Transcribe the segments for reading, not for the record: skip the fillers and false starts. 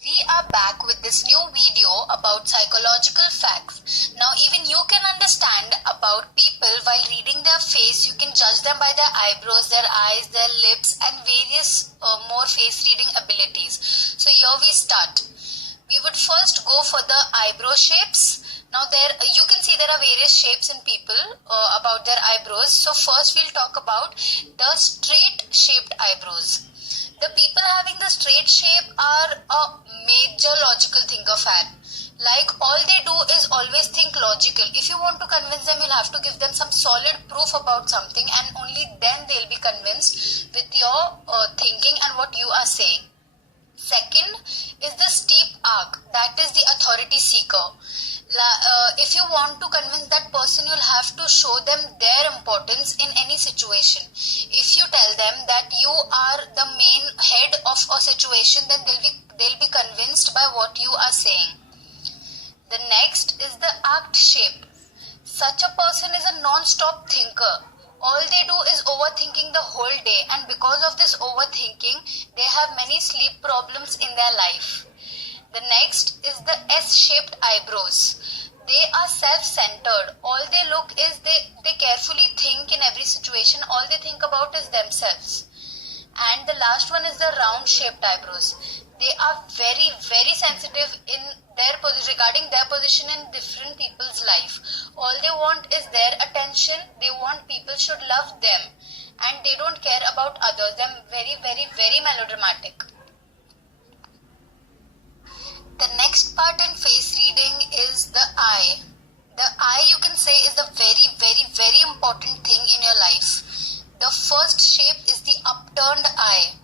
We are back with this new video about psychological facts. Now even you can understand about people while reading their face. You can judge them by their eyebrows, their eyes, their lips and various more face reading abilities. So here we start. We would first go for the eyebrow shapes. Now there you can see there are various shapes in people about their eyebrows. So first we'll talk about the straight shaped eyebrows. The people having the straight shape are a major logical thinker fan. Like all they do is always think logical. If you want to convince them, you'll have to give them some solid proof about something and only then they'll be convinced with your thinking and what you are saying. Second is the steep arc, that is the authority seeker. If you want to convince that person, you'll have to show them their importance in any situation. If you tell them that you are the main head of a situation, then they'll be convinced by what you are saying. The next is the arc shape. Such a person is a non-stop thinker. All they do is overthinking the whole day, and because of this overthinking, they have many sleep problems in their life. The next is the S-shaped eyebrows. They are self-centered. All they look is they carefully think in every situation. All they think about is themselves. And the last one is the round-shaped eyebrows. They are very, very sensitive in regarding their position in different people's life. All they want is their attention. They want people should love them. And they don't care about others. They're very, very, very melodramatic. The next part in face reading is the eye. The eye, you can say, is a very, very, very important thing in your life. The first shape is the upturned eye.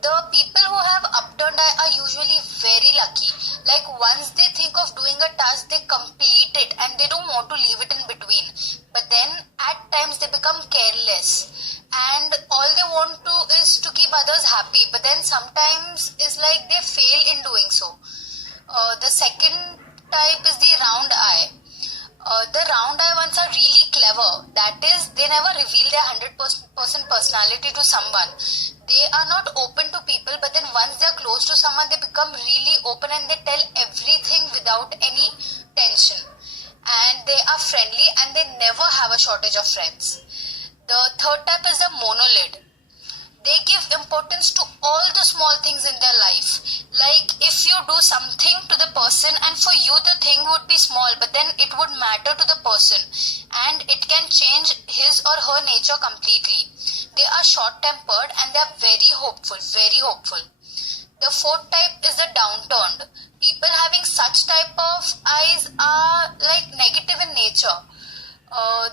The people who have upturned eye are usually very lucky. Like once they think of doing a task, they complete it and they don't want to leave it in between. But then at times they become careless and all they want to is to keep others happy. But then sometimes it's like they fail in doing so. The second type is the round eye. The round eye ones are really clever. That is, they never reveal their 100% personality to someone. They are not open to people, but then once they are close to someone, they become really open and they tell everything without any tension. And they are friendly and they never have a shortage of friends. The third type is the monolid. They give importance to all the small things in their life. Like if you do something to the person and for you the thing would be small, but then it would matter to the person and it can change his or her nature completely. They are short-tempered and they are very hopeful, very hopeful. The fourth type is the downturned. People having such type of eyes are like negative in nature.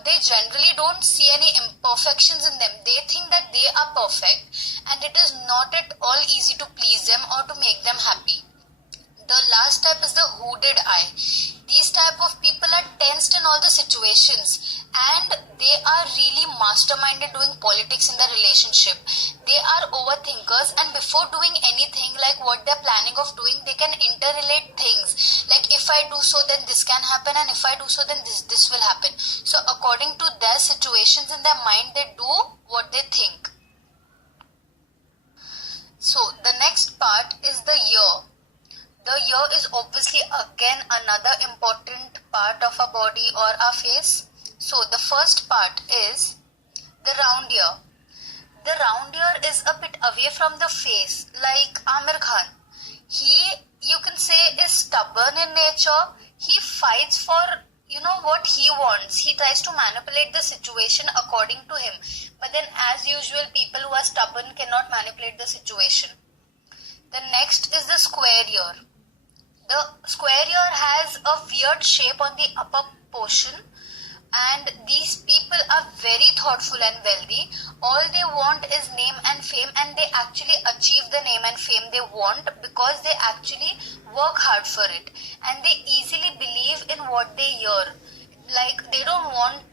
They generally don't see any imperfections in them. They think that they are perfect and it is not at all easy to please them or to make them happy. The last type is the hooded eye. These type of people are tensed in all the situations and they are really masterminded doing politics in the relationship. They are overthinkers and before doing anything like what they're planning of doing, they can interrelate things. Like if I do so then this can happen and if I do so then this will happen. So according to their situations in their mind, they do what they think. So the next part is the ear. The ear is obviously again another important part of our body or our face. So the first part is the round ear. The round ear is a bit away from the face, like Aamir Khan. He, you can say, is stubborn in nature. He fights for, what he wants. He tries to manipulate the situation according to him. But then as usual, people who are stubborn cannot manipulate the situation. The next is the square ear. The square ear has a weird shape on the upper portion and these people are very thoughtful and wealthy. All they want is name and fame and they actually achieve the name and fame they want because they actually work hard for it and they easily believe in what they hear. Like they don't want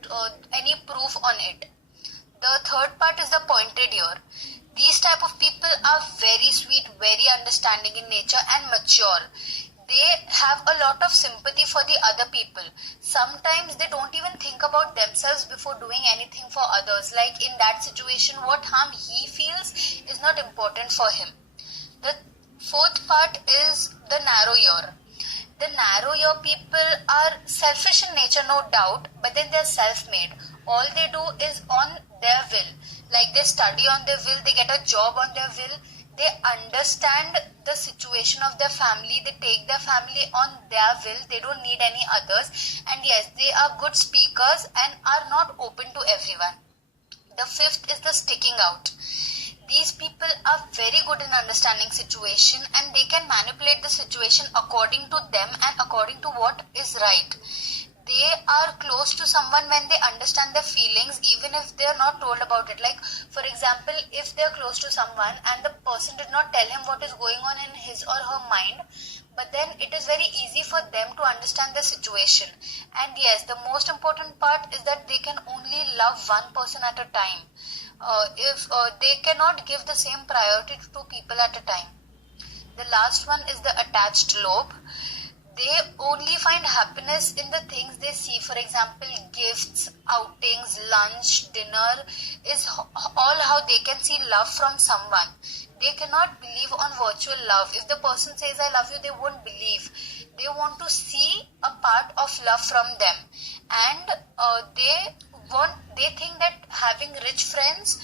any proof on it. The third part is the pointed ear. These type of people are very sweet, very understanding in nature and mature. They have a lot of sympathy for the other people. Sometimes they don't even think about themselves before doing anything for others. Like in that situation, what harm he feels is not important for him. The Fourth part is the narrow ear. The narrow ear people are selfish in nature, no doubt, but then they're self-made. All they do is on their will. Like they study on their will, they get a job on their will, they understand the situation of their family, they take their family on their will, they don't need any others, and yes, they are good speakers and are not open to everyone. The fifth is the sticking out. These people are very good in understanding situation and they can manipulate the situation according to them and according to what is right. They are close to someone when they understand their feelings, even if they are not told about it. Like, for example, if they are close to someone and the person did not tell him what is going on in his or her mind, but then it is very easy for them to understand the situation. And yes, the most important part is that they can only love one person at a time. If they cannot give the same priority to two people at a time. The last one is the attached lobe. They only find happiness in the things they see. For example, gifts, outings, lunch, dinner is all how they can see love from someone. They cannot believe on virtual love. If the person says I love you, they won't believe. They want to see a part of love from them, and they think that having rich friends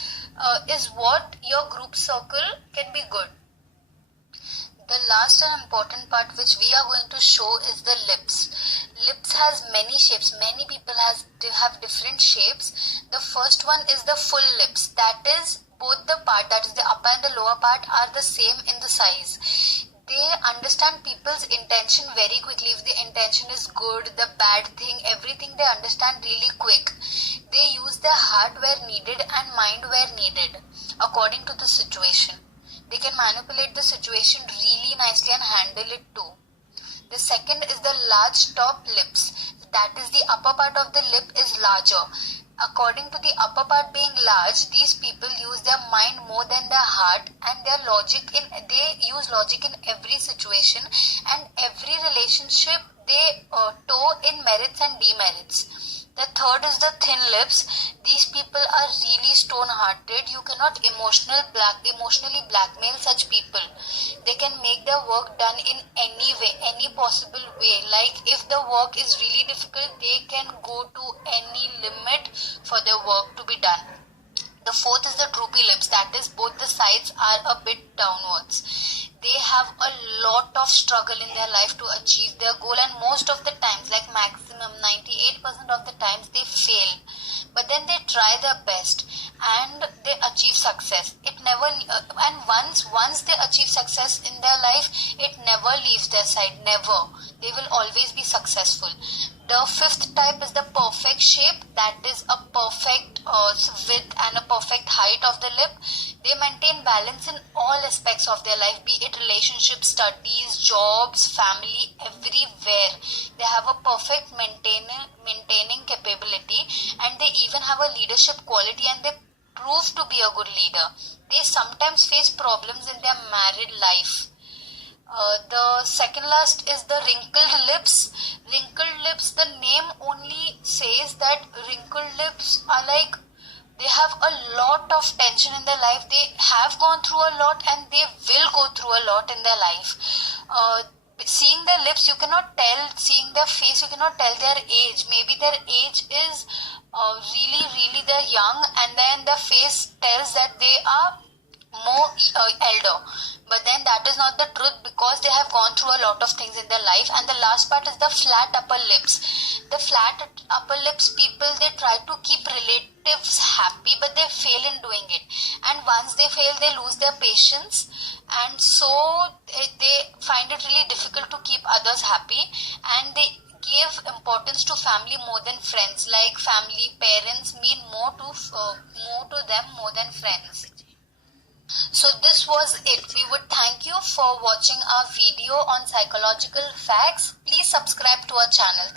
is what your group circle can be good. The last and important part which we are going to show is the lips. Lips has many shapes. Many people have different shapes. The first one is the full lips. That is both the part, that is the upper and the lower part, are the same in the size. They understand people's intention very quickly. If the intention is good, the bad thing, everything they understand really quick. They use their heart where needed and mind where needed, according to the situation. They can manipulate the situation really nicely and handle it too. The second is the large top lips. That is the upper part of the lip is larger. According to the upper part being large, these people use their mind more than their heart, and they use logic in every situation, and every relationship they toe in merits and demerits. The third is the thin lips. These people are really stone-hearted. You cannot emotionally blackmail such people. They can make their work done in any way, any possible way. Like if the work is really difficult, they can go to any limit for their work to be done. The fourth is the droopy lips. That is, both the sides are a bit downwards. They have a lot of struggle in their life to achieve their goal, and most of the times, like maximum 98% of the times, they fail. But then they try their best and they achieve success. And once they achieve success in their life, it never leaves their side. Never. They will always be successful. The fifth type is the perfect shape. That is a perfect width and a perfect height of the lip. They maintain balance in all aspects of their life, be it relationships, studies, jobs, family, everywhere. They have a perfect maintaining capability, and they even have a leadership quality, and they prove to be a good leader. They sometimes face problems in their married life. The second last is the wrinkled lips. Wrinkled lips, the name only says that wrinkled lips are like they have a lot of tension in their life. They have gone through a lot and they will go through a lot in their life. Seeing their lips, you cannot tell. Seeing their face, you cannot tell their age. Maybe their age is really they're young, and then their face tells that they are more elder. But then that is not the truth, because they have gone through a lot of things in their life. And the last part is the flat upper lips. The flat upper lips people, they try to keep relatives happy, but they fail in doing it. And once they fail, they lose their patience, and so they find it really difficult to keep others happy, and they give importance to family more than friends. Like family, parents mean more to them more than friends. So this was it. We would thank you for watching our video on psychological facts. Please subscribe to our channel.